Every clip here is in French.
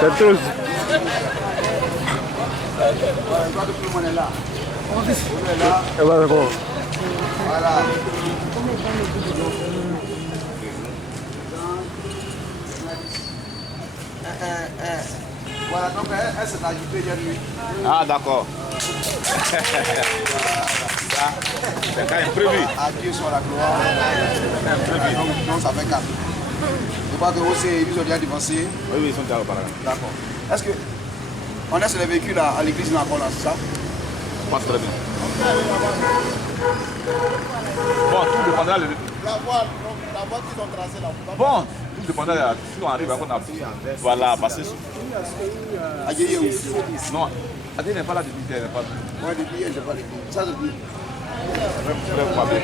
C'est trop. Tout le monde est là. On est là. Eh ben, d'accord. Voilà. Voilà, donc elle s'est ajoutée hier nuit. Ah, d'accord. C'est quand même prévu. À Dieu soit la gloire. Donc ça fait 4. Je crois que aussi, ils ont déjà divorcé. Oui, ils sont déjà auparavant. D'accord. Est-ce que on est sur les véhicules à l'église là, c'est ça? Je pense très bien. Bon, tout dépendra. La voie qu'ils ont tracée là. Bon, tout dépendra si on arrive à qu'on a. Voilà, parce que. Agueye où? Non, Adé n'est pas là depuis. Elle n'est pas là. Moi, depuis hier, je n'ai pas l'église. Ça, depuis. Vraiment pas bien.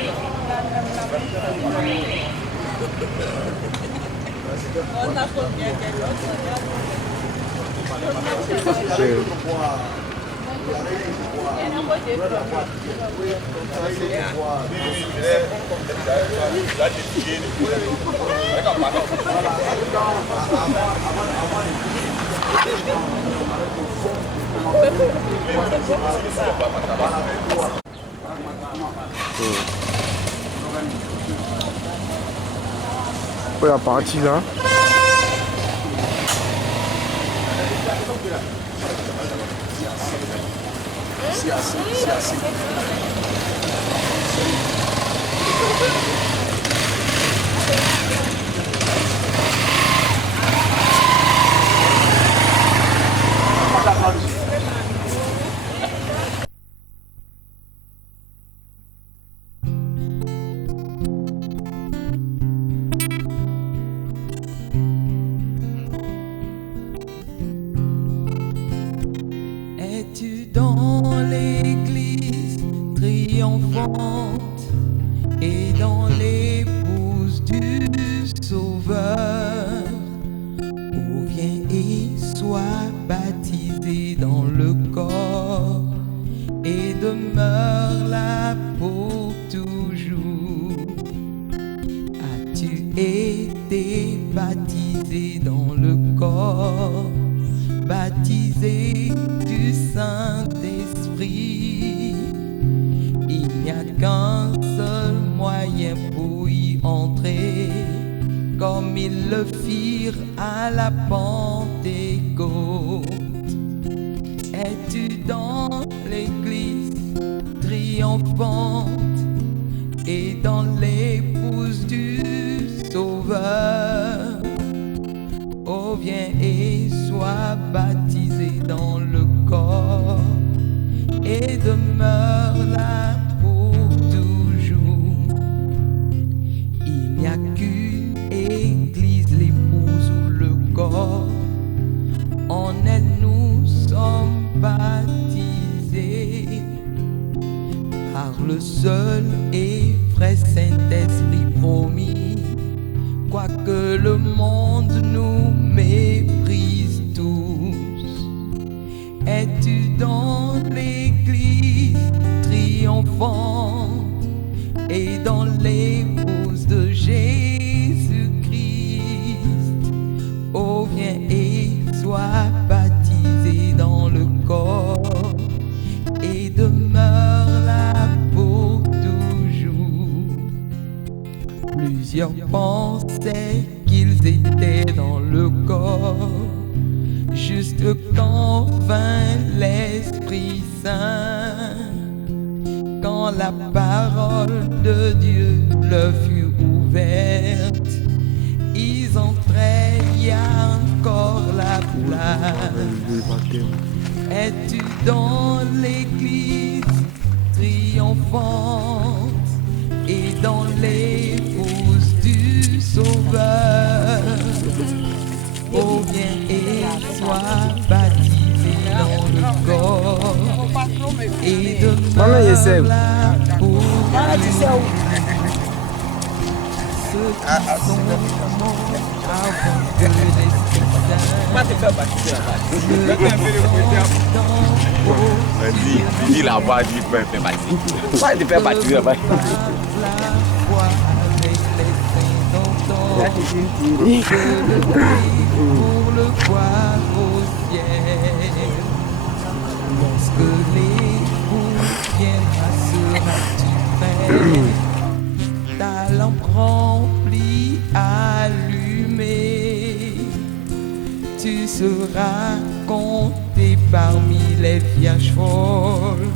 Oh, la partie là. C'est assez, c'est assez. Es-tu dans l'église triomphante et dans l'épouse du Sauveur? Ou viens et sois baptisé dans le corps et demeure là pour toujours. As-tu été baptisé dans le corps, baptisé du Saint-Esprit? Il n'y a qu'un seul moyen pour y entrer, comme ils le firent à la Pentecôte. Es-tu dans l'église triomphante et dans l'épouse du Sauveur? Oh, viens et sois baptisé dans le corps et demeure là pour toujours. Il n'y a qu'une église, l'épouse ou le corps. En elle nous sommes baptisés par le seul et vrai Saint-Esprit promis. Quoique le monde nous méprise tous, es-tu dans l'église triomphante et dans l'épouse de Jésus-Christ? Oh, viens et sois baptisé dans le corps et demeure là pour toujours. Plusieurs pensaient qu'ils étaient dans le corps, juste quand vint l'Esprit Saint, quand la parole de Dieu leur fut ouverte, ils entraient, il y a encore la place. Es-tu dans l'église triomphante et dans l'épouse du Sauveur? Oh, viens et sois baptisé dans le corps et demeure là pour ceux qui sont morts avant que l'Esprit Saint Dis là-bas, dis pas faire baptiser. Pas de faire baptiser là-bas. la foi avec les saints pour le voir au ciel. Lorsque l'époux viendra, seras-tu prêt? Ta lampe remplie, allumée, tu seras compté parmi les vierges folles.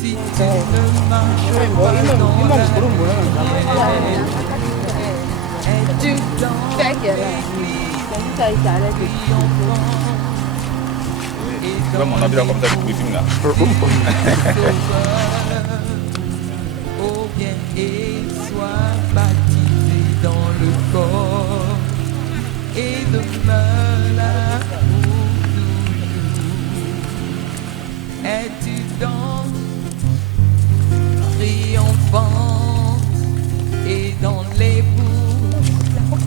Si tu ne marches pas dans la lumière, es-tu dans l'église triomphant? Et Là, mon avis, comme ça, je suis là. Oh, viens et sois baptisé dans le corps et demeure là pour toujours. Es-tu dans triomphant et dans les bouts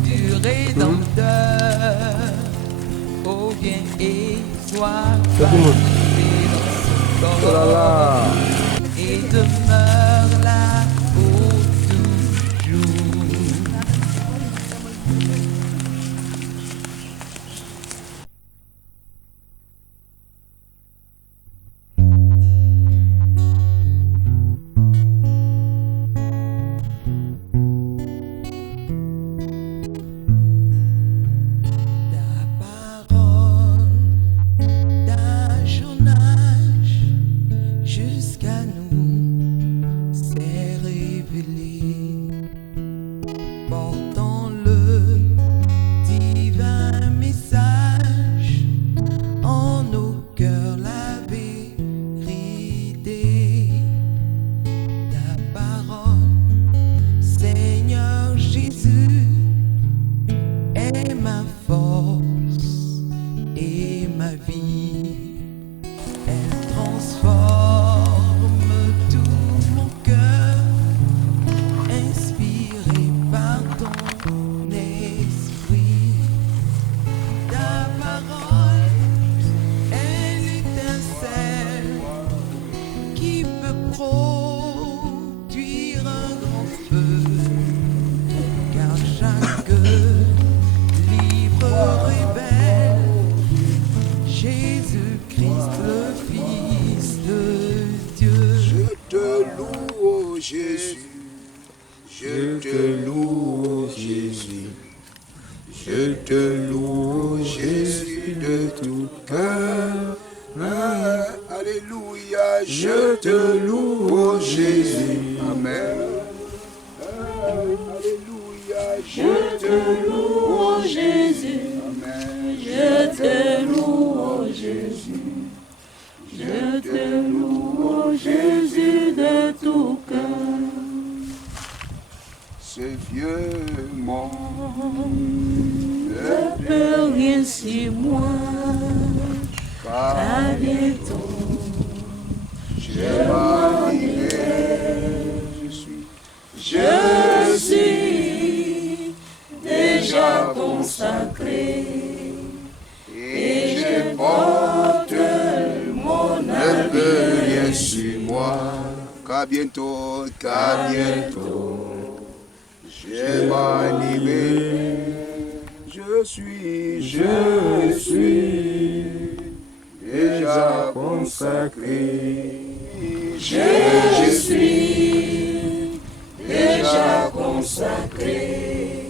du Rédempteur? Oh, viens et sois baptisé dans ce corps et demeure là pour toujours. Ta parole d'âge en âge jusqu'à nous s'est révélée, portant le divin message en nos cœurs la vérité. Ta parole, Seigneur Jésus, est ma force et ma vie. Elle transforme tout mon cœur, inspiré par ton esprit. Ta parole est l'étincelle qui peut produire un grand feu, car chaque livre révèle Jésus-Christ, le Fils de Dieu. Je te loue, oh Jésus. Je te loue, oh Jésus. Je te loue, oh Jésus, de tout cœur. Alléluia. Je te loue, oh Jésus. Amen. Alléluia. Je te loue, oh Jésus. Amen. Je te loue, oh Jésus. Je te loue, oh Jésus, de tout cœur. Ce vieux monde ne peut rien sur moi, car je suis déjà consacré et je porte mon âme rien sur moi, car bientôt, je m'anime. Je suis déjà consacré. Je suis déjà consacré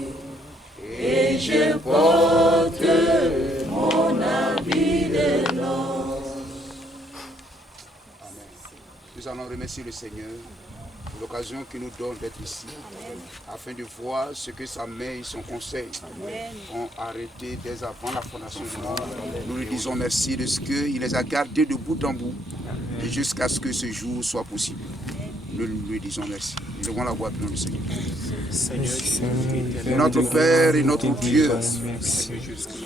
et je porte mon habit de noces. Nous allons remercier le Seigneur pour l'occasion qu'il nous donne d'être ici, afin de voir ce que sa mère et son conseil ont arrêté dès avant la fondation du monde. Nous lui disons merci de ce qu'il les a gardés de bout en bout et jusqu'à ce que ce jour soit possible. Nous lui disons merci. Nous avons la voix pour nous, Seigneur. Notre Père et notre Dieu,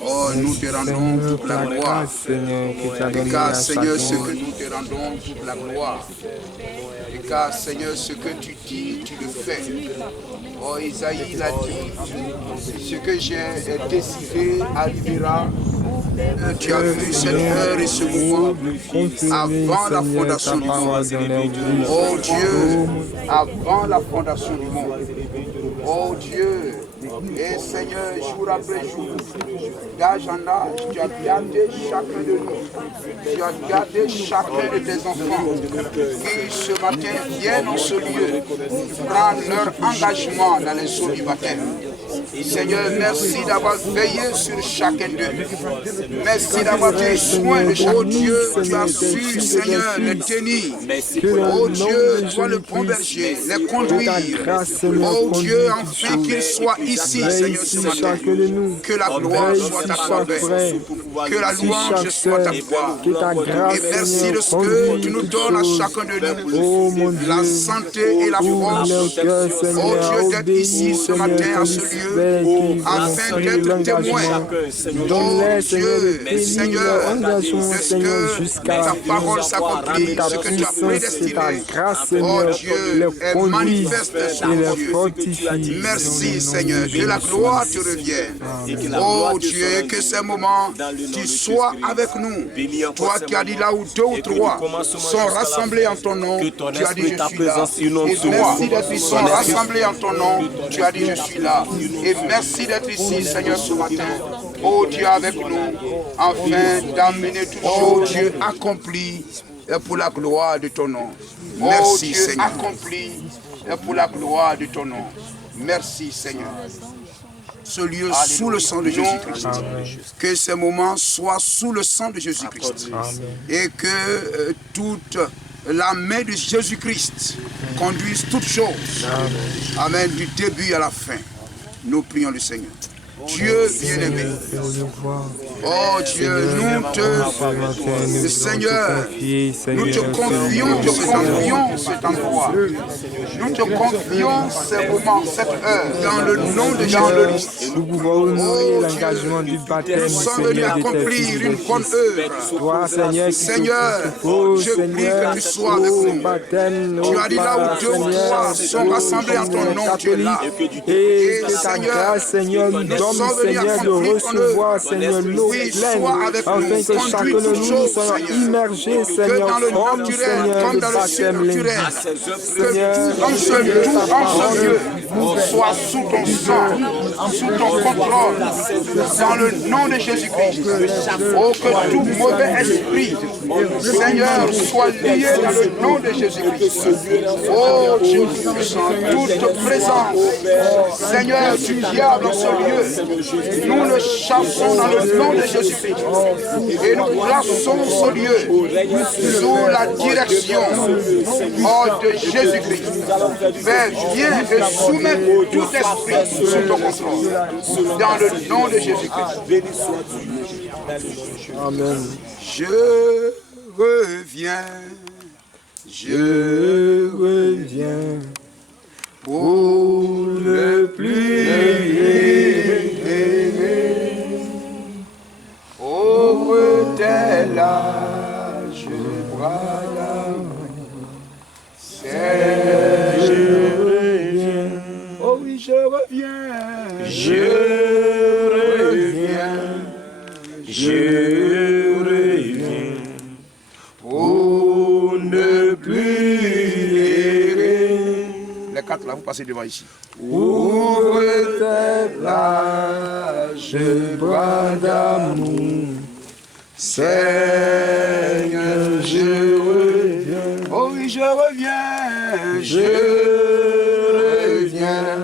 oh, nous te rendons toute la gloire. Et car, Seigneur, ce que nous te rendons toute la gloire. Et car, Seigneur, ce que tu dis, tu le fais. Oh, Isaïe l'a dit, ce que j'ai décidé arrivera. Tu as vu cette heure et ce moment avant la fondation du monde. Oh Dieu, avant la fondation du monde. Oh Dieu, Et Seigneur, jour après jour, d'âge en âge, tu as gardé chacun de nous. Tu as gardé chacun de tes enfants qui ce matin viennent en ce lieu prendre leur engagement dans les eaux du baptême. Seigneur, merci d'avoir veillé sur chacun d'eux. Merci d'avoir pris soin de chacun. Oh Dieu, tu as su, Seigneur, les tenir. Oh Dieu, toi le bon berger, les conduire. Oh Dieu, afin qu'ils soient ici, Seigneur, ce matin. Que la gloire soit accordée. Que la louange soit accordée. Et merci de ce que tu nous donnes à chacun de nous. La santé et la force. Oh Dieu, d'être ici ce matin à ce lieu. Afin d'être témoin, oh Dieu, Seigneur, de ce que ta parole s'accomplit, ce que tu as prédestiné, oh Dieu, est manifeste sur nos yeux. Merci Seigneur, que la gloire te revienne. Oh Dieu, que ces moments, tu sois avec nous. Toi qui as dit là où deux ou trois sont rassemblés en ton nom, tu as dit je suis là. Et merci d'être ici, sont rassemblés en ton nom, tu as dit je suis là. Et merci d'être ici, Seigneur, ce matin. Oh Dieu, avec nous, afin d'amener toutes choses, Dieu, accomplies pour la gloire de ton nom. Merci, Dieu, Seigneur. Accompli pour la gloire de ton nom. Merci, Seigneur. Ce lieu sous le sang de Jésus-Christ. Que ces moments soient sous le sang de Jésus-Christ. Et que toute la main de Jésus-Christ conduise toutes choses. Amen. Du début à la fin. Nous prions le Seigneur. Dieu bien-aimé. Oh Dieu, nous te, Seigneur, nous te confions cet endroit. Nous te confions ces moments, cette heure, dans le nom de Jésus. Nous pouvons honorer l'engagement du baptême. Nous sommes venus accomplir une bonne œuvre. Seigneur, je prie que tu sois avec nous. Tu as dit là où deux ou trois sont rassemblés en ton nom, tu es là. Et Seigneur, nous sommes Seigneur, de recevoir, Seigneur, l'eau pleine, afin que chacun de nous soit immergé, Seigneur, comme Seigneur, le baptême l'indicte. Seigneur, en ce lieu, soit sous ton sang, sous ton contrôle, dans le nom de Jésus-Christ. Oh, que tout mauvais esprit, Seigneur, soit lié dans le nom de Jésus-Christ. Oh, Dieu puissant, toute présence, Seigneur, du diable en ce lieu, nous le chassons dans le nom de Jésus-Christ. Et nous plaçons ce lieu sous la direction de Jésus-Christ. Fais bien et soumets tout esprit sous ton contrôle. Dans le nom de Jésus-Christ. Amen. Je reviens. Je reviens pour le plus aimer. Ouvre tes larges bras d'amour. Je reviens. Oh oui, je reviens. Je reviens. Je reviens. Pour ne plus errer. Les quatre là, vous passez devant ici. Ouvre tes larges bras d'amour. Seigneur, je reviens. Oh oui, je reviens. Je reviens.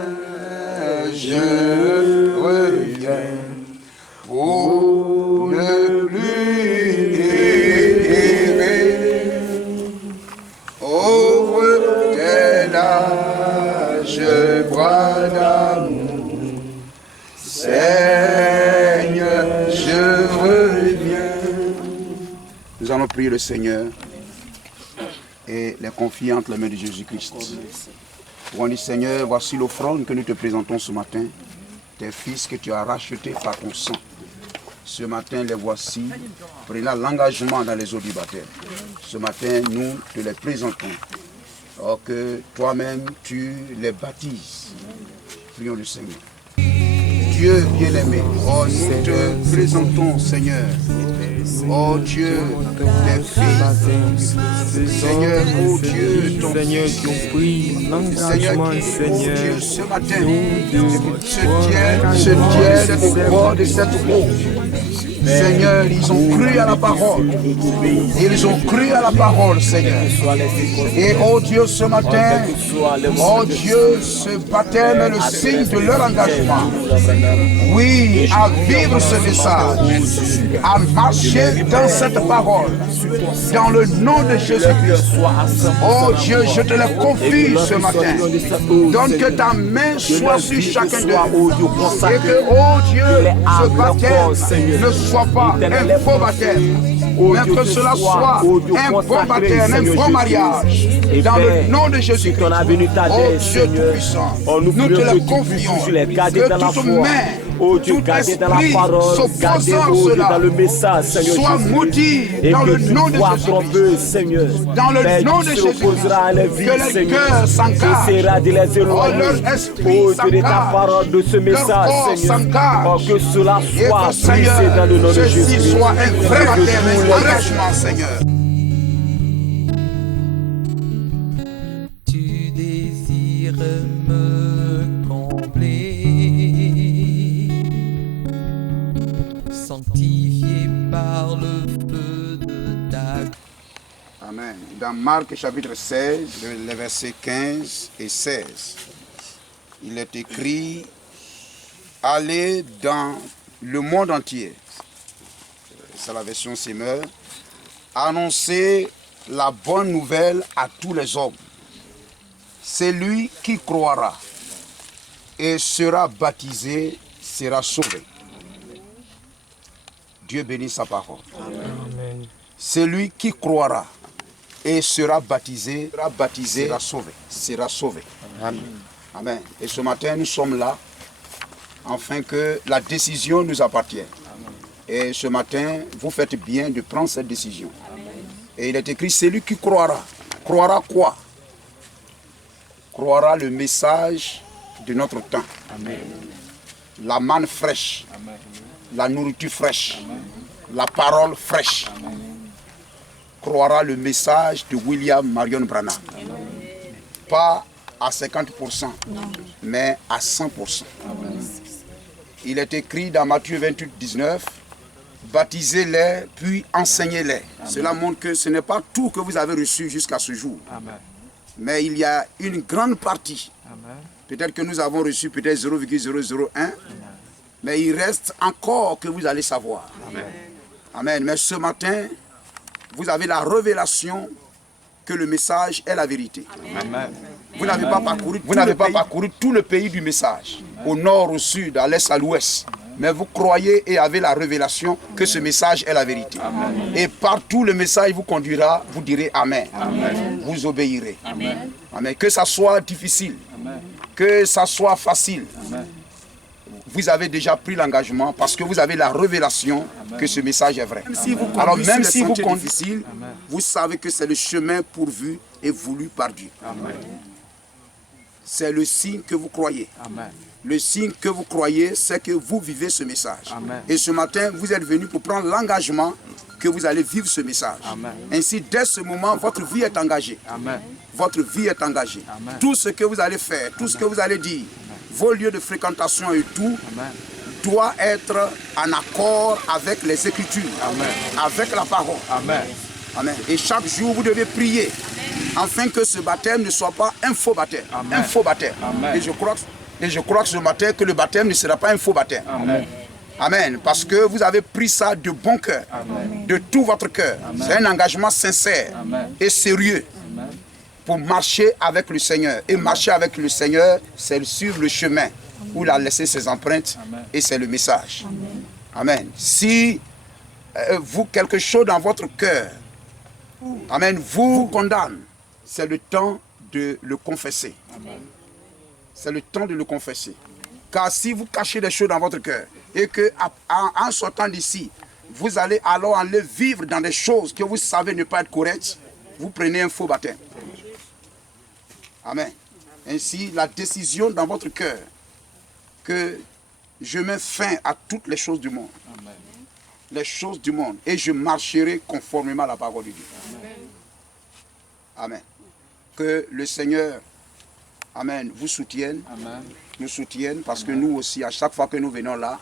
Je reviens. Pour ne plus errer. Ouvre tes larges bras d'amour. Seigneur, je reviens. Nous allons prier le Seigneur et les confier entre les mains de Jésus-Christ. Pour dire, Seigneur, voici l'offrande que nous te présentons ce matin. Tes fils que tu as rachetés par ton sang. Ce matin, les voici, prenant l'engagement dans les eaux du baptême. Ce matin, nous te les présentons. Or que toi-même, tu les baptises. Prions le Seigneur. Dieu bien-aimé, oh, nous te présentons, Seigneur. Oh Dieu, les filles, Seigneur, oh Dieu, ton Seigneur, qui ont pris l'engagement, Seigneur, ce matin, se tiennent au bord de cette eau. Seigneur, ils ont cru à la parole. Ils ont cru à la parole, Seigneur. Et oh Dieu, ce matin, oh Dieu, ce baptême est le signe de leur engagement. Oui, à vivre ce message, à marcher dans cette parole, dans le nom de Jésus-Christ. Oh Dieu, je te le confie ce matin. Donne que ta main soit sur chacun d'eux. Et que, oh Dieu, ce baptême ne soit pas un faux baptême, mais que cela soit un bon baptême, un bon mariage. Dans le nom de Jésus-Christ. Oh Dieu Tout-Puissant, nous te le confions. Que toute main, tout esprit s'opposant cela, dans le message, Seigneur soit maudit dans le nom de Jésus-Christ. Dans le nom de Jésus-Christ. Que les cœurs s'encagent. Oh, leur esprit s'encage. de ce message, Leur corps s'encage. que cela Et soit que Seigneur, dans le nom de ceci Jésus. soit un vrai baptême, un engagement, Seigneur. Tu désires me combler, sanctifié par le feu de ta. Amen. Dans Marc chapitre 16, les versets 15 et 16, il est écrit: allez dans le monde entier. C'est la version Semeur. Annoncez la bonne nouvelle à tous les hommes. Celui qui croira et sera baptisé sera sauvé. Dieu bénit sa parole. Amen. Celui qui croira et sera baptisé sera sauvé. Sera sauvé. Amen. Amen. Et ce matin, nous sommes là afin que la décision nous appartienne. Et ce matin, vous faites bien de prendre cette décision. Et il est écrit: celui qui croira. Croira quoi? Croira le message de notre temps. Amen. La manne fraîche. Amen. La nourriture fraîche. Amen. La parole fraîche. Amen. Croira le message de William Marion Branham. Amen. Pas à 50%, mais à 100%. Amen. Il est écrit dans Matthieu 28, 19, baptisez-les, puis enseignez-les. Cela montre que ce n'est pas tout que vous avez reçu jusqu'à ce jour. Amen. Mais il y a une grande partie. Peut-être que nous avons reçu peut-être 0,001, mais il reste encore que vous allez savoir. Amen. Amen. Mais ce matin, vous avez la révélation que le message est la vérité. Amen. Vous n'avez pas parcouru tout le pays du message, au nord, au sud, à l'est, à l'ouest. Mais vous croyez et avez la révélation que ce message est la vérité. Amen. Et partout le message vous conduira, vous direz Amen. Amen. Vous obéirez. Amen. Amen. Que ça soit difficile, Amen. Que ça soit facile, Amen. Vous avez déjà pris l'engagement parce que vous avez la révélation, Amen. Que ce message est vrai. Alors même si vous conduisez difficile, vous savez que c'est le chemin pourvu et voulu par Dieu. Amen. C'est le signe que vous croyez. Amen. Le signe que vous croyez, c'est que vous vivez ce message. Amen. Et ce matin, vous êtes venu pour prendre l'engagement que vous allez vivre ce message. Amen. Ainsi, dès ce moment, votre vie est engagée. Amen. Votre vie est engagée. Amen. Tout ce que vous allez faire, tout ce que vous allez dire, vos lieux de fréquentation et tout, Amen. Doit être en accord avec les Écritures, Amen. Avec la parole. Amen. Amen. Et chaque jour, vous devez prier afin que ce baptême ne soit pas un faux baptême. Amen. Un faux baptême. Amen. Et je crois que ce matin que le baptême ne sera pas un faux baptême. Amen. Amen. Parce que vous avez pris ça de bon cœur, Amen. De tout votre cœur. C'est un engagement sincère, Amen. Et sérieux, Amen. Pour marcher avec le Seigneur. Et marcher avec le Seigneur, c'est suivre le chemin, Amen. Où il a laissé ses empreintes, Amen. Et c'est le message. Amen. Amen. Si vous, quelque chose dans votre cœur, Amen, vous condamne, c'est le temps de le confesser. Amen. C'est le temps de le confesser. Car si vous cachez des choses dans votre cœur et qu'en sortant d'ici, vous allez alors aller vivre dans des choses que vous savez ne pas être correctes, vous prenez un faux baptême. Amen. Ainsi, la décision dans votre cœur que je mets fin à toutes les choses du monde. Amen. Les choses du monde. Et je marcherai conformément à la parole de Dieu. Amen. Amen. Que le Seigneur, amen, vous soutienne, amen, nous soutienne, parce que nous aussi, à chaque fois que nous venons là,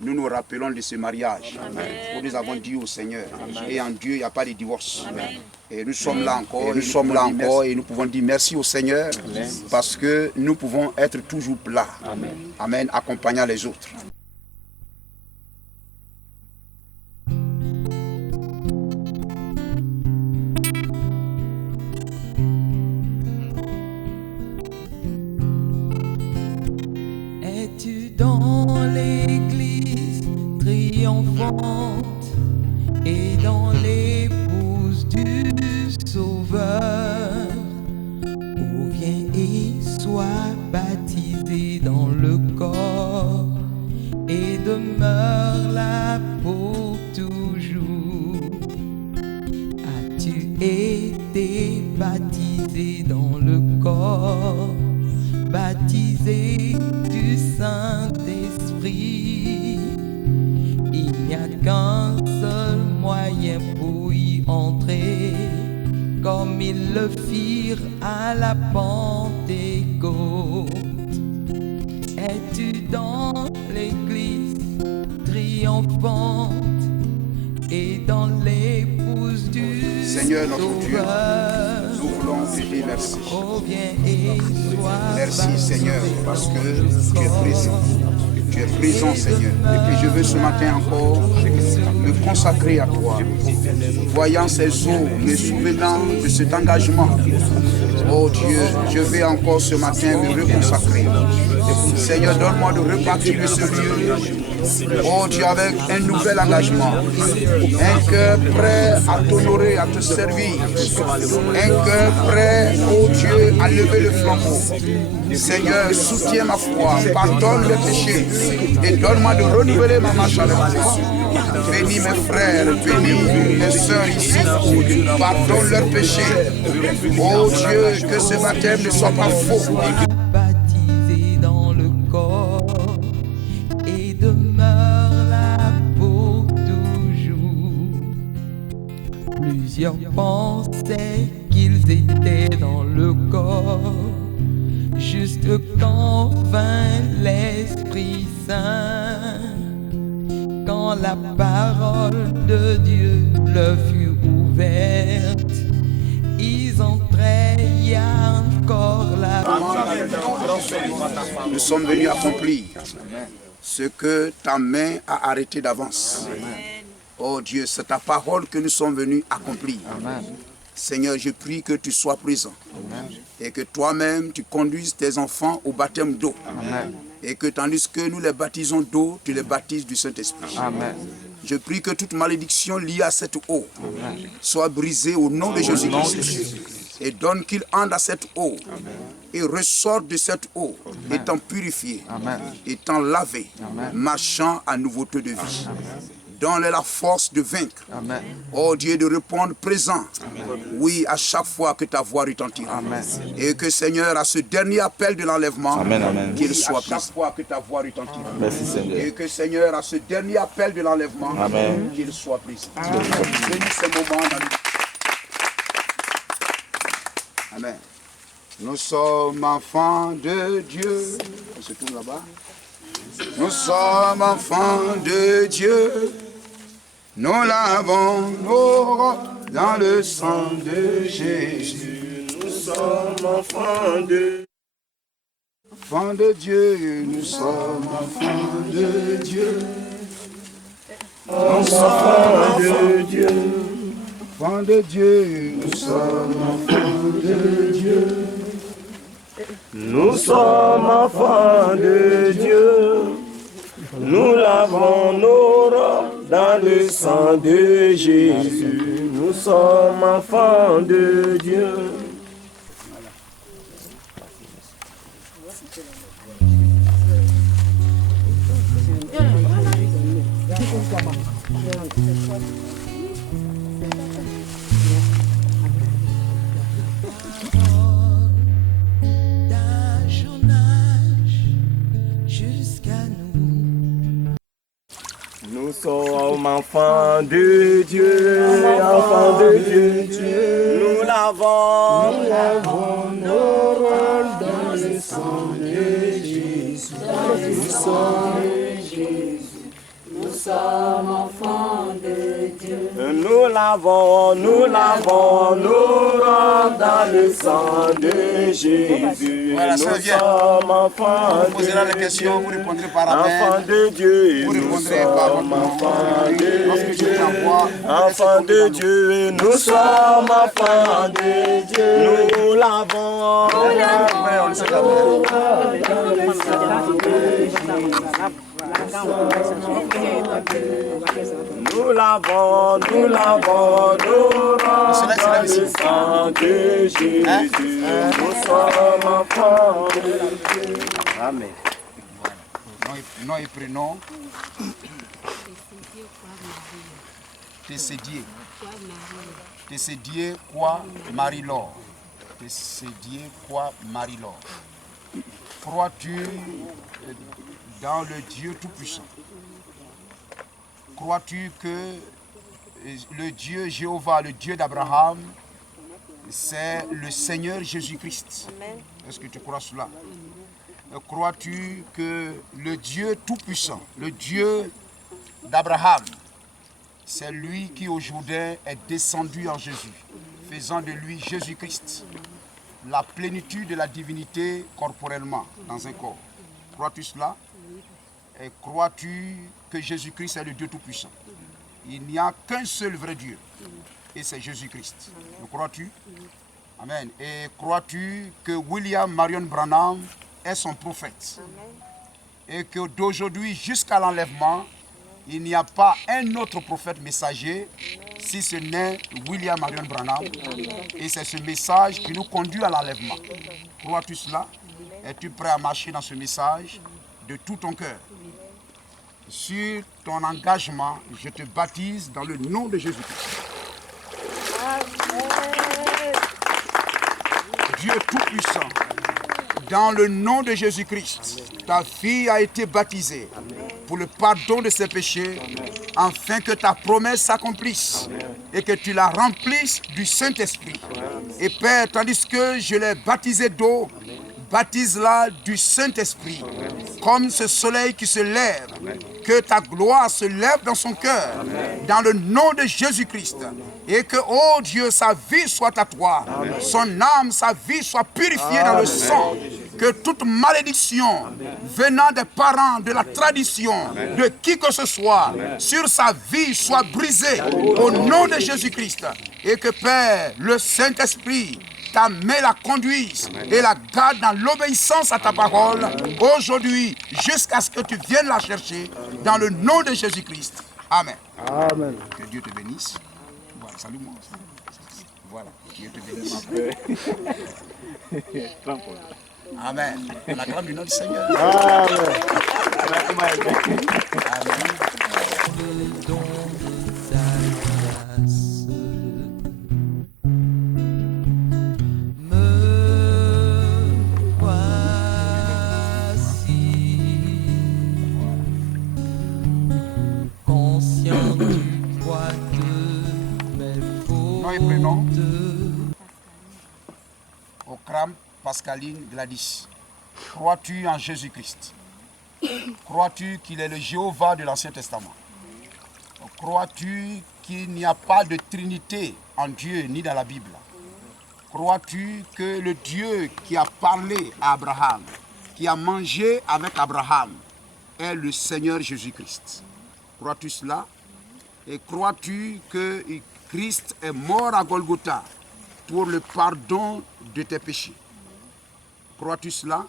nous nous rappelons de ce mariage où nous avons dit au Seigneur. Amen. Et en Dieu, il n'y a pas de divorce. Amen. Et nous sommes là encore, et nous pouvons dire merci au Seigneur. Amen. Parce que nous pouvons être toujours là. Amen. Amen, accompagnant les autres. Es-tu dans l'église triomphante et dans l'épouse du Sauveur? Ou viens et sois baptisé dans le corps et demeure là pour toujours. As-tu été baptisé dans le corps, baptisé du Saint-Esprit? Il n'y a qu'un seul moyen pour y entrer, comme ils le firent à la Pentecôte. Es-tu dans l'église triomphante et dans l'épouse du Seigneur notre Dieu, Sauveur? nous voulons te dire merci. Reviens et sois Merci Seigneur, parce que tu es présent. Tu es présent Seigneur. Et puis je veux ce matin encore me consacrer à toi. Voyant ces eaux, me souvenant de cet engagement. Oh Dieu, je vais encore ce matin me reconsacrer. Seigneur, donne-moi de repartir de ce lieu. Oh Dieu, avec un nouvel engagement. Un cœur prêt à t'honorer, à te servir. Un cœur prêt, oh Dieu, à lever le flambeau. Seigneur, soutiens ma foi, pardonne mes péchés et donne-moi de renouveler ma marche avec toi. Bénis mes frères, bénis mes sœurs ici, pardonne leurs péchés. Oh Dieu, que ce baptême ne soit pas faux. Baptisé dans le corps et demeure là pour toujours. Plusieurs pensaient qu'ils étaient dans le corps, juste quand vint l'Esprit Saint, quand la parole de Dieu leur fut ouverte, ils entraient, il y a encore la... Nous sommes venus accomplir ce que ta main a arrêté d'avance. Oh Dieu, c'est ta parole que nous sommes venus accomplir. Amen. Seigneur, je prie que tu sois présent. Amen. Et que toi-même, tu conduises tes enfants au baptême d'eau. Amen. Et que tandis que nous les baptisons d'eau, tu les baptises du Saint-Esprit. Amen. Je prie que toute malédiction liée à cette eau soit brisée au nom de Jésus-Christ. Et donne qu'il entre à cette eau. Amen. Et ressorte de cette eau, amen, étant purifié, amen, étant lavé, amen, marchant à nouveauté de vie. Amen. Donne-les la force de vaincre. Amen. Oh Dieu, de répondre présent. Amen. Oui, à chaque fois que ta voix retentira. Amen. Et que Seigneur, à ce dernier appel de l'enlèvement, qu'il soit présent. À chaque fois que ta voix retentira. Merci, Seigneur. Et que Seigneur, à ce dernier appel de l'enlèvement, qu'il soit présent. Bénis ce moment dans le... Amen. Nous sommes enfants de Dieu. On se tourne là-bas. Nous sommes enfants de Dieu. Nous l'avons dans le sang de Jésus. Nous sommes enfants de Dieu. Nous sommes enfants de Dieu. Nous sommes enfants de Dieu. Enfants de Dieu. Nous sommes enfants de Dieu. Nous sommes enfants de Dieu, nous lavons nos robes dans le sang de Jésus. Nous sommes enfants de Dieu. Jusqu'à nous. Nous sommes enfants de Dieu, enfants de Dieu. Nous lavons nos rôles dans le sang de Jésus. Nous sommes enfants de Dieu. Nous lavons nos robes dans le sang de Jésus. Voilà, nous ça vient. sommes enfants Vous poserez la de question, vous Dieu. répondrez par Enfants amen. de Dieu, Vous nous répondrez par votre sommes nom. enfants de Lorsque je Dieu. vous envoie, Enfants de Dieu, nous sommes enfants de Dieu. Nous lavons Frère, on le sait d'abord. dans le sang de Jésus. Nous lavons nos robes dans le sang de Jésus. Nous sommes enfants de Dieu. Amen. Nom et prénom. Tessédier. Tessédier quoi Marie-Laure. Tessédier quoi Marie-Laure. Crois-tu dans le Dieu Tout-Puissant? Crois-tu que le Dieu Jéhovah, le Dieu d'Abraham, c'est le Seigneur Jésus-Christ? Est-ce que tu crois cela? Crois-tu que le Dieu Tout-Puissant, le Dieu d'Abraham, c'est lui qui aujourd'hui est descendu en Jésus, faisant de lui Jésus-Christ, la plénitude de la divinité corporellement dans un corps? Crois-tu cela? Et crois-tu que Jésus-Christ est le Dieu Tout-Puissant? Il n'y a qu'un seul vrai Dieu, et c'est Jésus-Christ. Le crois-tu? Amen. Et crois-tu que William Marion Branham est son prophète? Et que d'aujourd'hui jusqu'à l'enlèvement, il n'y a pas un autre prophète messager si ce n'est William Marion Branham. Et c'est ce message qui nous conduit à l'enlèvement. Crois-tu cela? Es-tu prêt à marcher dans ce message de tout ton cœur? Sur ton engagement, je te baptise dans le nom de Jésus-Christ. Dieu Tout-Puissant, dans le nom de Jésus-Christ, ta fille a été baptisée pour le pardon de ses péchés, afin que ta promesse s'accomplisse et que tu la remplisses du Saint-Esprit. Et Père, tandis que je l'ai baptisée d'eau, baptise-la du Saint-Esprit, comme ce soleil qui se lève, que ta gloire se lève dans son cœur, dans le nom de Jésus-Christ, et que, oh Dieu, sa vie soit à toi, son âme, sa vie soit purifiée dans le sang, que toute malédiction venant des parents, de la tradition, de qui que ce soit, sur sa vie soit brisée au nom de Jésus-Christ, et que Père, le Saint-Esprit, ta main la conduise et la garde dans l'obéissance à ta parole aujourd'hui jusqu'à ce que tu viennes la chercher dans le nom de Jésus-Christ. Amen. Amen. Que Dieu te bénisse. Voilà, salut-moi. Voilà, Dieu te bénisse. Amen. La grâce du nom du Seigneur. Amen. Amen. Le don de ta grâce me voici, conscient du poids de mes Nom et prénom. fautes. Okram Pascaline Gladys. Crois-tu en Jésus-Christ? Crois-tu qu'il est le Jéhovah de l'Ancien Testament? Crois-tu qu'il n'y a pas de Trinité en Dieu ni dans la Bible? Crois-tu que le Dieu qui a parlé à Abraham, qui a mangé avec Abraham, est le Seigneur Jésus-Christ? Crois-tu cela? Et crois-tu que Christ est mort à Golgotha pour le pardon de tes péchés? Crois-tu cela?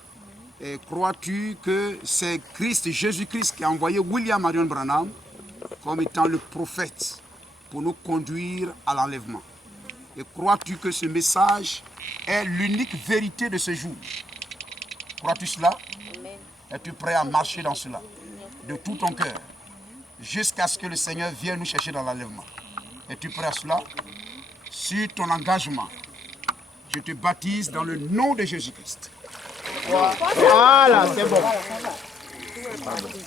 Et crois-tu que c'est Christ, Jésus-Christ, qui a envoyé William Marion Branham comme étant le prophète pour nous conduire à l'enlèvement? Et crois-tu que ce message est l'unique vérité de ce jour? Crois-tu cela? Es-tu prêt à marcher dans cela de tout ton cœur jusqu'à ce que le Seigneur vienne nous chercher dans l'enlèvement? Es-tu prêt à cela? Sur ton engagement, je te baptise dans le nom de Jésus-Christ. Voilà, c'est bon.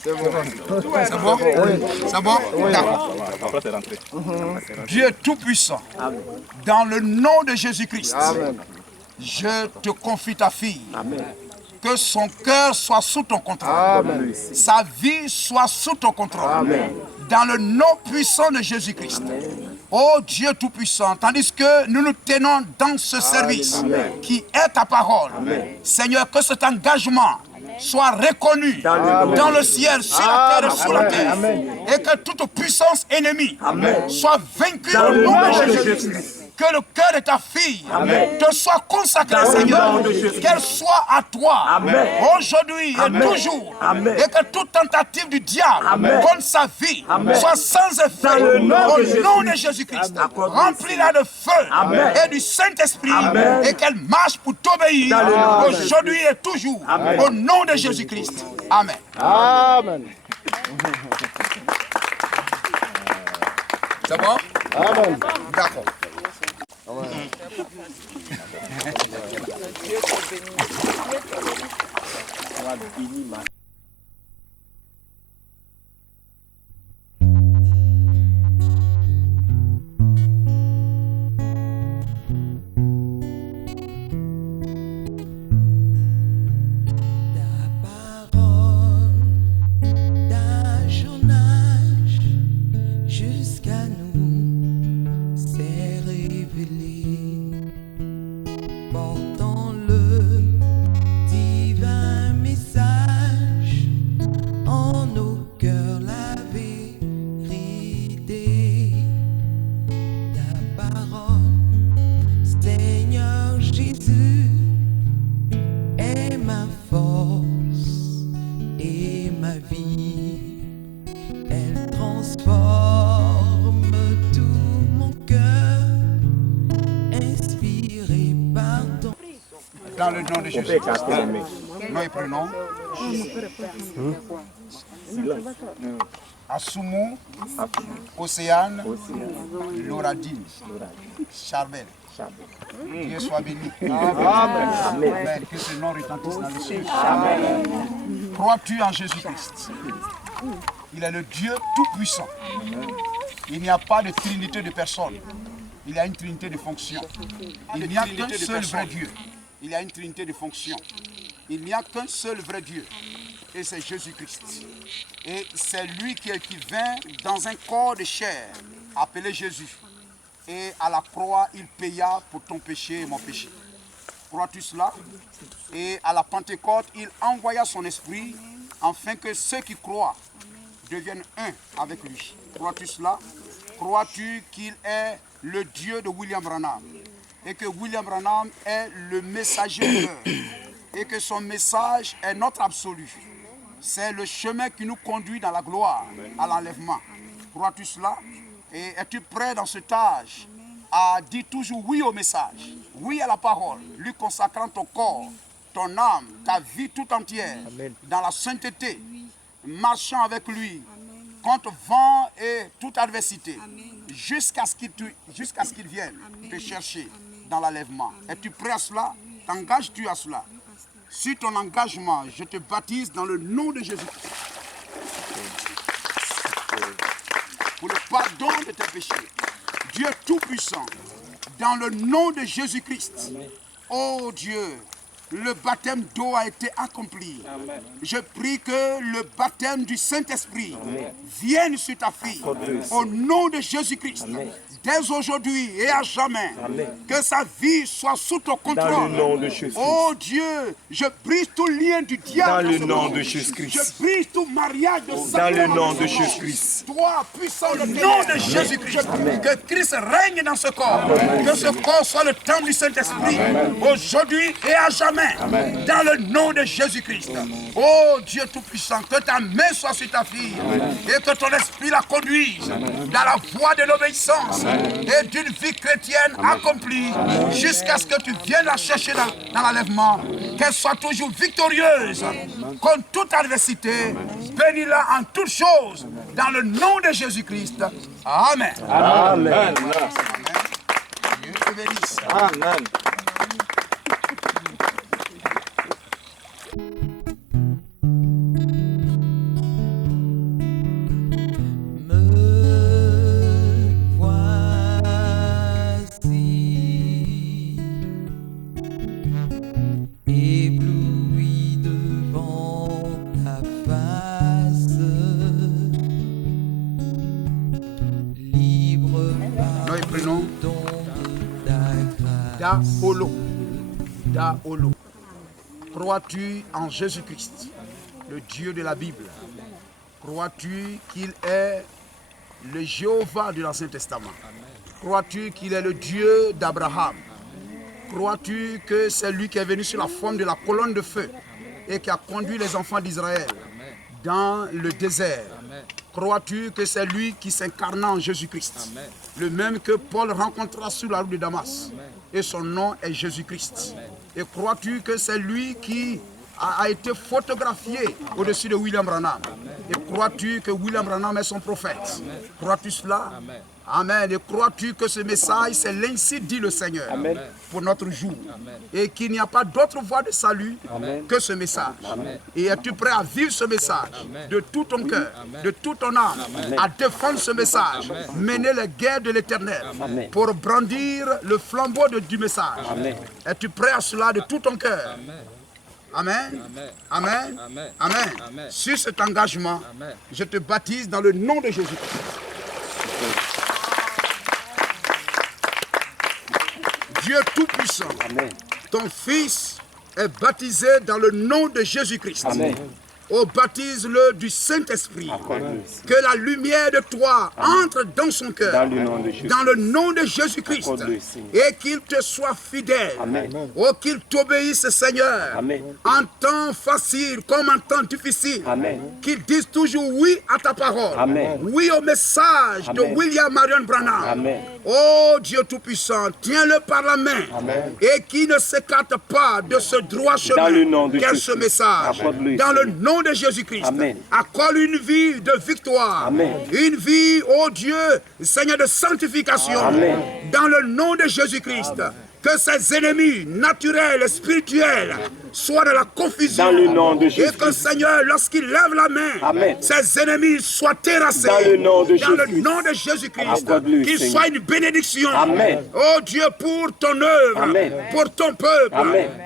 C'est bon? C'est bon? D'accord. Dieu Tout-Puissant, dans le nom de Jésus-Christ, je te confie ta fille. Que son cœur soit sous ton contrôle. Sa vie soit sous ton contrôle. Dans le nom puissant de Jésus-Christ. Oh Dieu Tout-Puissant, tandis que nous nous tenons dans ce service qui est ta parole, Seigneur, que cet engagement soit reconnu dans le ciel, sur la terre et sous la terre, et que toute puissance ennemie soit vaincue au nom de Jésus. Que le cœur de ta fille te soit consacré, Seigneur, qu'elle soit à toi aujourd'hui et toujours, et que toute tentative du diable contre sa vie soit sans effet au nom de Jésus-Christ. Remplis-la de feu et du Saint-Esprit, et qu'elle marche pour t'obéir aujourd'hui et toujours, au nom de Jésus-Christ. Amen. Amen. C'est bon? Amen. D'accord. Dans le nom de Jésus. Nom et prénom. Assoumou, Océane, Lauradine, Charbel. Dieu soit béni. Amen. Que ce nom retentisse dans le ciel. Crois-tu en Jésus-Christ? Il est le Dieu tout-puissant. Il n'y a pas de trinité de personnes. Il y a une trinité de fonctions. Il n'y a qu'un seul vrai Dieu. Il y a une trinité de fonctions. Il n'y a qu'un seul vrai Dieu. Et c'est Jésus-Christ. Et c'est lui qui vint dans un corps de chair, appelé Jésus. Et à la croix, il paya pour ton péché et mon péché. Crois-tu cela? Et à la Pentecôte, il envoya son esprit, afin que ceux qui croient deviennent un avec lui. Crois-tu cela? Crois-tu qu'il est le Dieu de William Branham? Et que William Branham est le messager de l'heure, et que son message est notre absolu. C'est le chemin qui nous conduit dans la gloire, à l'enlèvement. Crois-tu cela? Et es-tu prêt dans cet âge à dire toujours oui au message, oui à la parole, lui consacrant ton corps, ton âme, ta vie tout entière, dans la sainteté, marchant avec lui, contre vent et toute adversité, jusqu'à ce qu'il vienne te chercher dans l'enlèvement. Es-tu prêt à cela? T'engages-tu à cela? Sur ton engagement, je te baptise dans le nom de Jésus-Christ. Pour le pardon de tes péchés. Dieu Tout-Puissant, dans le nom de Jésus-Christ. Oh Dieu, le baptême d'eau a été accompli. Je prie que le baptême du Saint-Esprit vienne sur ta fille. Au nom de Jésus-Christ. Dès aujourd'hui et à jamais. Que sa vie soit sous ton contrôle. Dans le nom de Jésus. Oh Dieu, je brise tout lien du diable. Dans le nom de Jésus-Christ. Je brise tout mariage de Satan. Dans le nom de Jésus-Christ. Toi, puissant le nom de Jésus-Christ. Que Christ règne dans ce corps. Que ce corps soit le temple du Saint-Esprit. Aujourd'hui et à jamais. Amen. Dans le nom de Jésus-Christ. Oh Dieu Tout-Puissant, que ta main soit sur ta fille. Et que ton esprit la conduise dans la voie de l'obéissance et d'une vie chrétienne accomplie jusqu'à ce que tu viennes la chercher dans l'enlèvement. Qu'elle soit toujours victorieuse contre toute adversité. Bénis-la en toutes choses dans le nom de Jésus-Christ. Amen. Amen. Dieu te bénisse. Amen. prénom Daolo. Daolo. Crois-tu en Jésus-Christ, le Dieu de la Bible? Crois-tu qu'il est le Jéhovah de l'Ancien Testament? Crois-tu qu'il est le Dieu d'Abraham? Crois-tu que c'est lui qui est venu sur la forme de la colonne de feu et qui a conduit les enfants d'Israël dans le désert? Crois-tu que c'est lui qui s'incarna en Jésus-Christ, le même que Paul rencontra sur la route de Damas, et son nom est Jésus-Christ? Et crois-tu que c'est lui qui a été photographié au-dessus de William Branham? Et crois-tu que William Branham est son prophète? Crois-tu cela? Amen. Et crois-tu que ce message, c'est l'ainsi dit le Seigneur pour notre jour? Et qu'il n'y a pas d'autre voie de salut que ce message? Et es-tu prêt à vivre ce message de tout ton cœur, de toute ton âme, à défendre ce message, mener les guerres de l'Éternel pour brandir le flambeau du message? Es-tu prêt à cela de tout ton cœur? Amen. Amen. Amen. Sur cet engagement, je te baptise dans le nom de Jésus-Christ. Dieu Tout-Puissant, ton Fils est baptisé dans le nom de Jésus-Christ. Oh, baptise-le du Saint-Esprit. Que la lumière de toi entre dans son cœur. Dans le nom de Jésus-Christ. Et qu'il te soit fidèle. Oh, qu'il t'obéisse, Seigneur. En temps facile comme en temps difficile. Qu'il dise toujours oui à ta parole. Oui au message de William Marion Branham. Oh, Dieu Tout-Puissant, tiens-le par la main. Et qu'il ne s'écarte pas de ce droit chemin qu'est ce message. Dans le nom de Jésus-Christ, accorde une vie de victoire, une vie, oh Dieu, Seigneur, de sanctification, dans le nom de Jésus-Christ. Que ses ennemis naturels et spirituels soient dans la confusion. Dans le nom de Jésus. Et que Seigneur, lorsqu'il lève la main, ses ennemis soient terrassés. Dans le nom de Jésus-Christ. Qu'il soit une bénédiction. Oh Dieu, pour ton œuvre, pour ton peuple,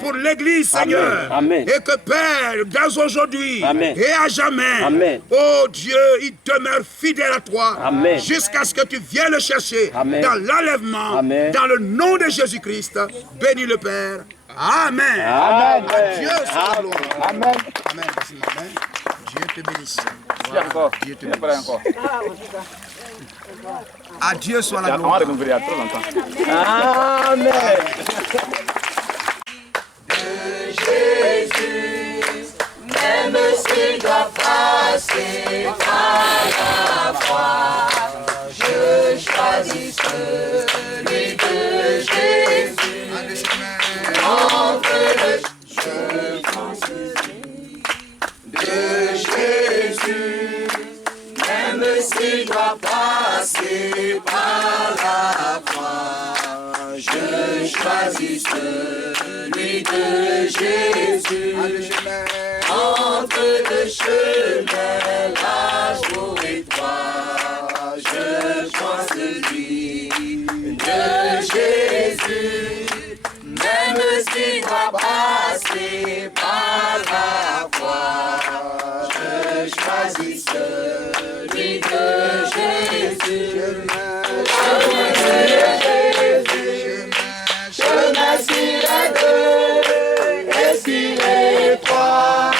pour l'Église, Seigneur. Et que Père, dès aujourd'hui et à jamais, oh Dieu, il demeure fidèle à toi jusqu'à ce que tu viennes le chercher dans l'enlèvement, dans le nom de Jésus-Christ. Bénis le Père. Amen. Amen. Dieu soit la gloire. Amen. Amen. Amen. Dieu te bénisse. Voilà. Dieu te bénisse. À Dieu soit la gloire. Amen. De Jésus, même s'il doit passer par la croix, je choisis celui de Jésus. Entre le de Jésus, même s'il doit passer par la croix, je choisis celui de Jésus. Entre le chemin, la joie et toi, je prends celui de Jésus. Même s'il doit passer par la croix, je choisis celui de Jésus. Chemin si raide et si étroit,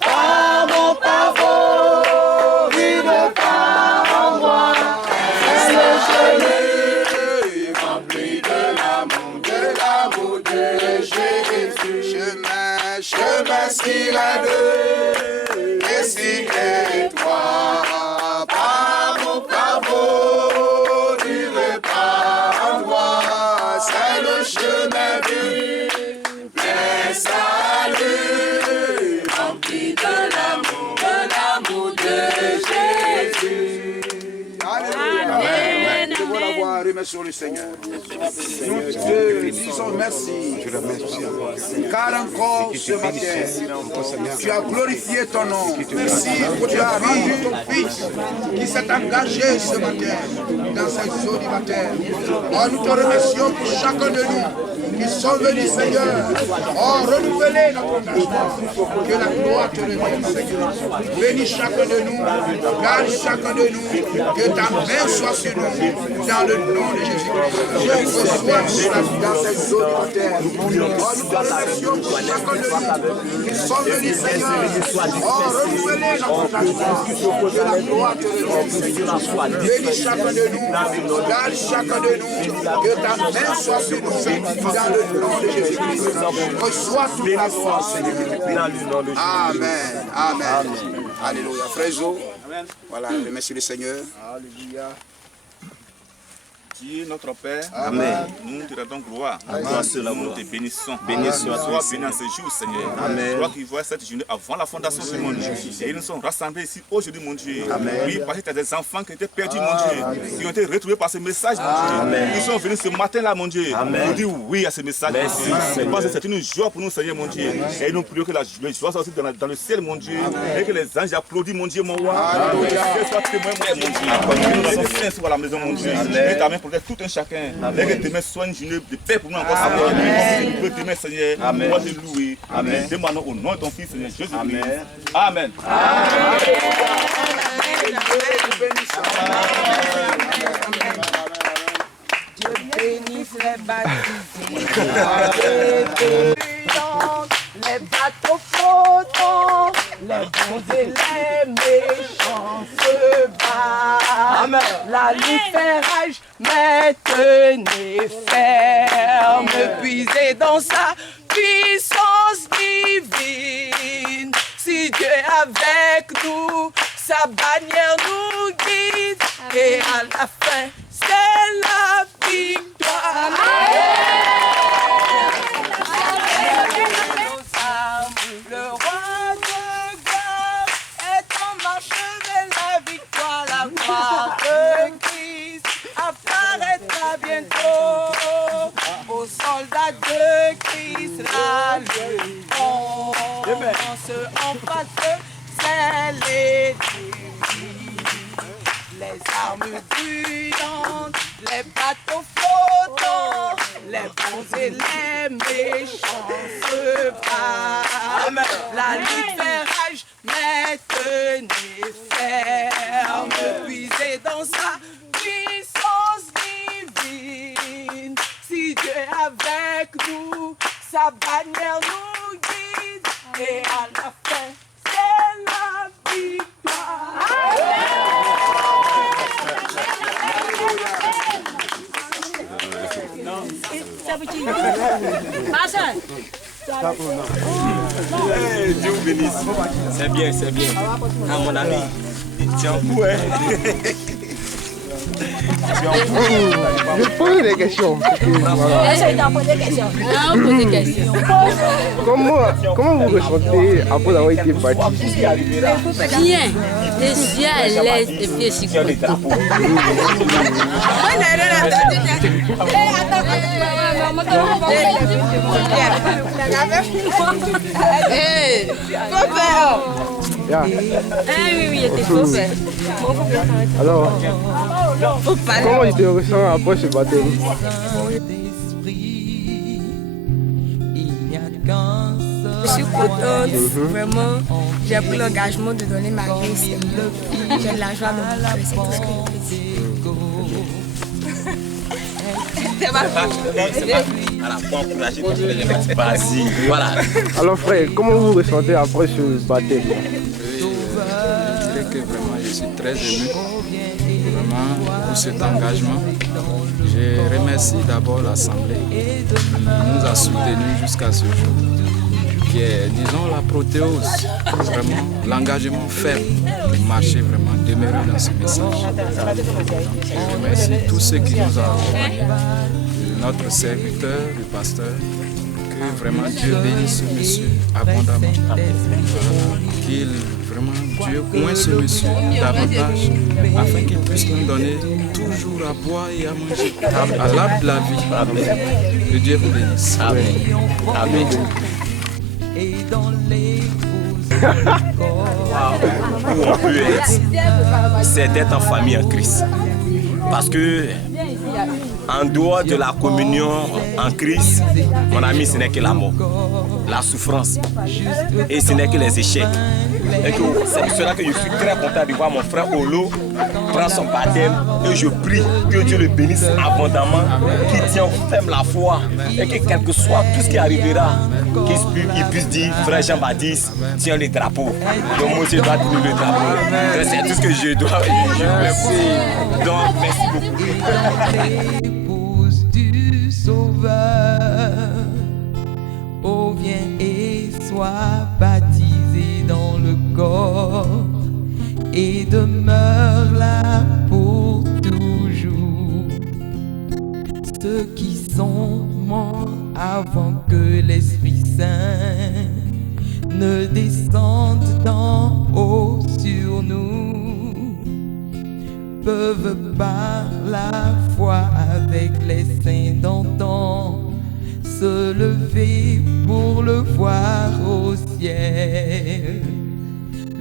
par mon favori ne part en moi. C'est le chemin rempli de l'amour de Jésus. Chemin si raide et si étroit, par mon favori ne part en moi. C'est le chemin du plein salut, rempli de l'amour de Jésus. Amen. Je veux la voir, remercions le Seigneur. Nous te disons merci. Car encore ce matin, tu as glorifié ton nom. Merci pour tu as rendu ton Fils qui s'est engagé ce matin dans cette zone du baptême. Oh, nous te remercions pour chacun de nous qui sont venus, Seigneur. Oh, renouveler notre engagement. Que la gloire te revienne, Seigneur. Bénis chacun de nous, garde chacun de nous, que ta main soit sur nous, dans le nom de Jésus-Christ. Je reçois dans ces eaux de terre. Oh, nous te remercions pour chacun de nous qui sont venus, Seigneur. Oh, renouveler notre attachement. Que la gloire te revienne, Seigneur. Bénis chacun de nous. Garde chacun de nous. Que ta main soit sur nous. Dans le nom de Jésus-Christ. Reçois toute la gloire, Seigneur. Amen. Amen. Alléluia. Frère Jo, voilà, remercie le Seigneur. Alléluia. Dieu notre Père, Amen. Nous te rendons gloire. Nous te bénissons. Bénissons à toi, bénis en ce jour, Seigneur. Amen. Toi qui vois cette journée avant la fondation du monde. Et nous sommes rassemblés ici aujourd'hui, mon Dieu. Amen. Oui, parce que tu as des enfants qui étaient perdus, mon Dieu. Qui ont été retrouvés par ce message, mon Dieu. Ils sont venus ce matin-là, mon Dieu. Pour dire oui à ce message. Merci, Seigneur. Parce que c'est une joie pour nous, Seigneur, mon Dieu. Et nous prions que la joie soit aussi dans le ciel, mon Dieu. Et que les anges applaudissent, mon Dieu, mon roi. Et que le ciel soit témoin, mon Dieu. Que nous sommes saints sur la maison, mon Dieu. Et ta main protège tout un chacun. Et que tes mains soient une journée de paix pour nous encore. Nous pouvons t'aimer, Seigneur. Moi, te louer. Amen. Demandons au nom de ton Fils, Seigneur Jésus. Amen. Amen. Dieu bénisse les baptisés, les bateaux flottants, les bons et les méchants se battent. La lutte fait rage, mais tenez ferme, puisez dans sa puissance divine. Si Dieu est avec nous, sa bannière nous guide, et à la fin, c'est la victoire. Le roi de gloire est en marche vers la victoire. La gloire de Christ apparaîtra bientôt. Aux soldats de Christ, la lutte commence en face, c'est l'ennemi. Les armes bruyantes, les bateaux flottants, les bons et les méchants se battent. La lutte fait rage, mais tenez ferme, puisez dans sa puissance divine. Si Dieu est avec nous, sa bannière nous guide, et à la fin, c'est la victoire. Dieu vous bénisse. C'est bien, c'est bien. Ah, mon ami, tu es en coup, hein? Je pose des questions. Comment vous ressentez après avoir été baptisé? Bien, les yeux à l'aise et puis je suis content. Oui, il était faux. Alors, comment tu te ressens après ce baptême? Je suis contente, vraiment. J'ai pris l'engagement de donner ma vie. J'ai de la joie de mon cœur, c'est tout ce que je peux dire. Vas-y, voilà. Alors frère, comment vous ressentez après ce baptême? Je dirais que vraiment je suis très ému vraiment pour cet engagement. Je remercie d'abord l'Assemblée qui nous a soutenus jusqu'à ce jour, qui est, disons, la prothéose, vraiment l'engagement ferme pour marcher vraiment, demeurer dans ce message. Je remercie tous ceux qui nous ont accompagnés, notre serviteur, le pasteur, que vraiment Dieu bénisse ce monsieur abondamment, qu'il vraiment Dieu oint ce monsieur davantage afin qu'il puisse nous donner toujours à boire et à manger, à l'arbre de la vie. Que Dieu vous bénisse. Amen. Amen. Et dans les Où on peut être, c'est d'être en famille en Christ. Parce que en dehors de la communion en Christ, mon ami, ce n'est que la mort, la souffrance et ce n'est que les échecs. Et c'est pour cela que je suis très content de voir mon frère Olo prend son baptême et je prie que Dieu le bénisse abondamment, qu'il tient ferme la foi et que quel que soit tout ce qui arrivera, qu'il puisse dire, frère Jean-Baptiste, tiens le drapeau. Donc moi je dois tenir le drapeau. Donc c'est tout ce que je dois. Merci. Donc merci beaucoup. Épouse du Sauveur, oh viens et sois baptisée dans le corps et demeure là pour toujours. Ceux qui sont morts avant que l'Esprit Saint ne descende d'en haut sur nous peuvent par la foi avec les saints d'antan se lever pour le voir au ciel.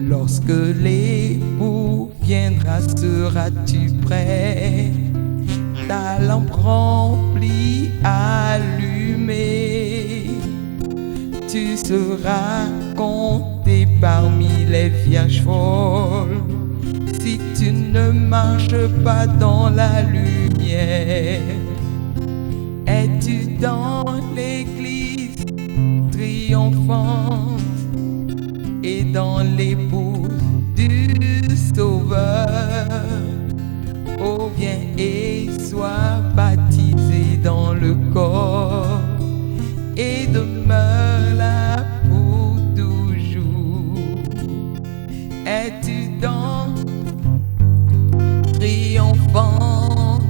Lorsque l'époux viendra, seras-tu prêt? Ta lampe remplie, allumée. Tu seras compté parmi les vierges folles si tu ne marches pas dans la lumière. Es-tu dans l'église triomphante et dans l'épouse du Sauveur? Oh viens et sois baptisé dans le corps et demeure là pour toujours. Es-tu dans triomphante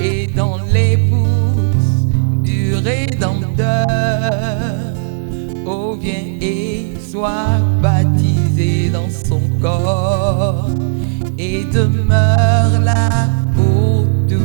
et dans l'épouse du Rédempteur? Oh viens et sois baptisé dans son corps et demeure là pour toujours.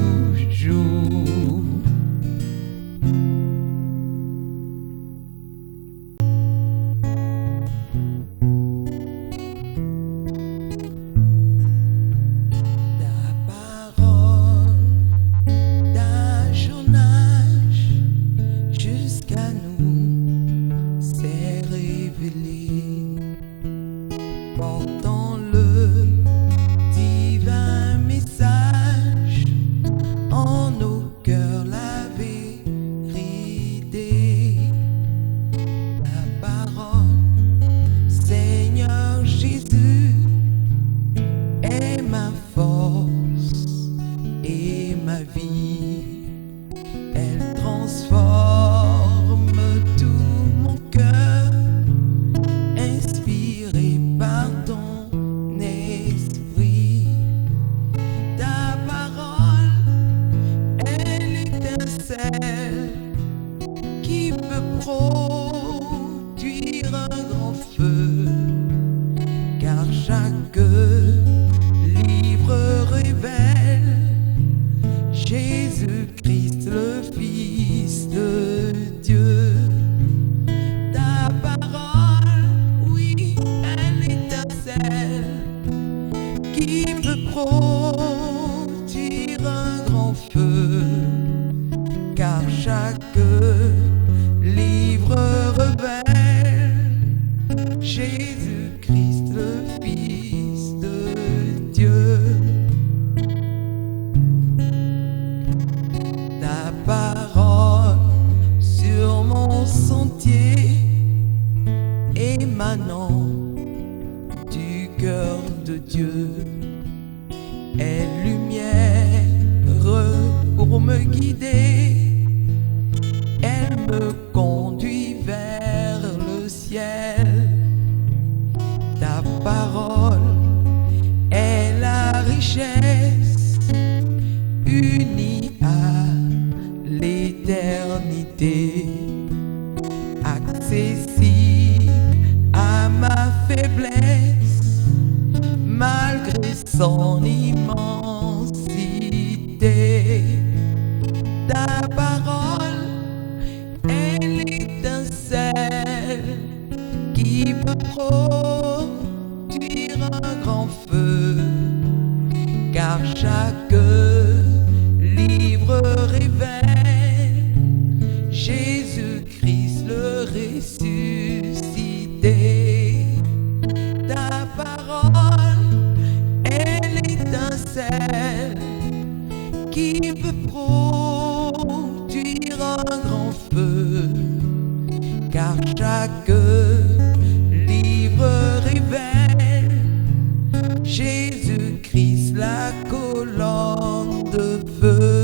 qui peut produire un grand feu, car chaque livre révèle Jésus-Christ, la colonne de feu.